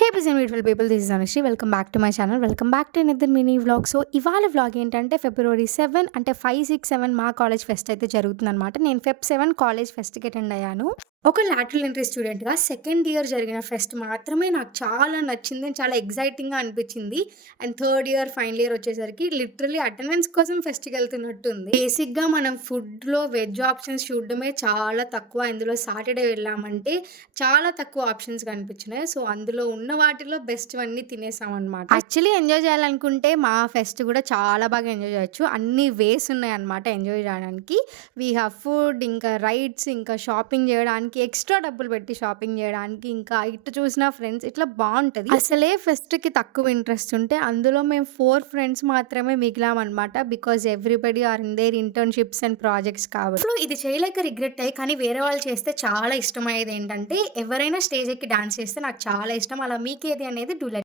Hey present beautiful people, this is Anusri. Welcome back to my channel. Welcome back to another mini vlog. So ఇవాళ vlog ఏంటంటే ఫిబ్రవరి 7 అంటే 5, 6, 7 మా college fest అయితే జరుగుతుందనమాట. నేను ఫెబ్ 7 కాలేజ్ ఫెస్ట్‌కి అటెండ్ అయ్యాను. ఒక లాటరల్ ఎంట్రీ స్టూడెంట్‌గా సెకండ్ ఇయర్ జరిగిన ఫెస్ట్ మాత్రమే నాకు చాలా నచ్చింది. అండ్ చాలా ఎక్సైటింగ్‌గా అనిపించింది. And third year, final year వచ్చేసరికి లిటరల్లీ అటెండెన్స్ కోసం ఫెస్ట్‌కెళ్తున్నట్టుంది. బేసిక్‌గా మనం ఫుడ్‌లో వెజ్ ఆప్షన్స్ చూడడమే చాలా తక్కువ. ఇందులో సాటర్‌డే వెళ్ళామంటే చాలా తక్కువ ఆప్షన్స్ కనిపించినాయి. సో, అందులో ఉన్న వాటిలో బెస్ట్‌వన్నీ తినేసామనమాట. యాక్చువల్లీ ఎంజాయ్ చేయాలనుకుంటే మా ఫెస్ట్ కూడా చాలా బాగా ఎంజాయ్ చేయొచ్చు. అన్ని వేస్ ఉన్నాయన్నమాట ఎంజాయ్ చేయడానికి. వి హావ్ ఫుడ్, ఇంకా రైడ్స్, ఇంకా షాపింగ్ చేయడానికి, ఎక్స్‌ట్రా డబ్బులు పెట్టి షాపింగ్ చేయడానికి, ఇంకా ఇటు చూసిన ఫ్రెండ్స్ ఇట్లా బావుంటది. అసలే ఫెస్ట్‌కి తక్కువ ఇంట్రెస్ట్ ఉంటే అందులో మేము 4 ఫ్రెండ్స్ మాత్రమే మిగిలామనమాట. Because everybody are in their internships and projects కాబట్టి. సో, ఇది చేయలేక రిగ్రెట్ అయ్యి, కానీ వేరే వాళ్ళు చేస్తే చాలా ఇష్టమయ్యేదేంటంటే ఎవరైనా స్టేజ్ ఎక్కి డాన్స్ చేస్తే నాకు చాలా ఇష్టం. అలా మీకేది అనేది డూ లెట్